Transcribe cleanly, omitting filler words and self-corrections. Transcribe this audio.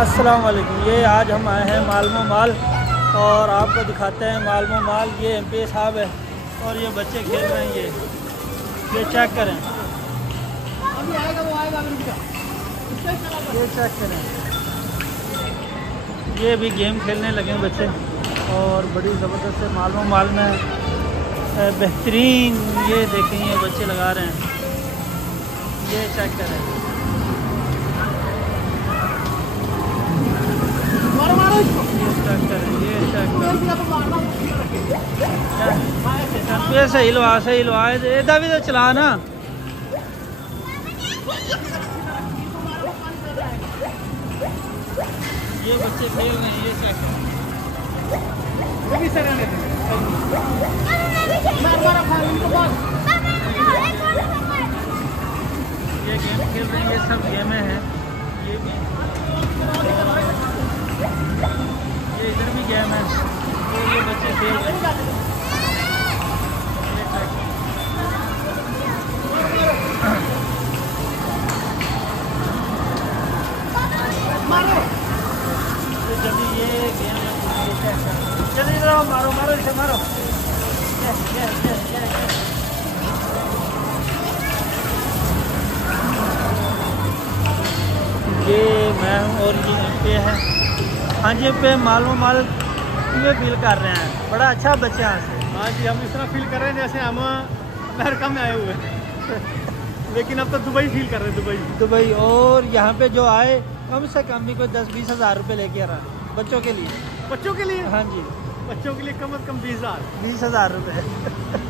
अस्सलाम वालेकुम। ये आज हम आए हैं मालमो माल और आपको दिखाते हैं मालमो माल। ये MP साहब है और ये बच्चे खेल रहे हैं। ये चेक करें, ये चेक करें। ये भी गेम खेलने लगे हैं बच्चे और बड़ी ज़बरदस्त है। मालमो माल में बेहतरीन ये देखें, ये बच्चे लगा रहे हैं। ये चेक करें, सही लवा इधर भी तो चला ना। ये बच्चे खेल रहे हैं। ये चेक ये गेम खेल रहे हैं। ये सब गेमें हैं। ये भी ये इधर भी गेम है और ये बच्चे खेल रहे हैं। जब ये गेम चलिए मारो मारो इसे मारो। ये मैं हूँ और ये MP है। हाँ जी, पे मालूम माल ये फील कर रहे हैं। बड़ा अच्छा बच्चे यहाँ से। हाँ जी, हम इस तरह फील कर रहे हैं जैसे हम अमेरिका में आए हुए हैं। लेकिन अब तो दुबई फील कर रहे हैं। दुबई। और यहाँ पे जो आए कम से कम भी कोई 10-20 हज़ार रुपये लेके आ रहा है बच्चों के लिए। बच्चों के लिए? हाँ जी, बच्चों के लिए कम से कम 20 हज़ार 20 हज़ार रुपये।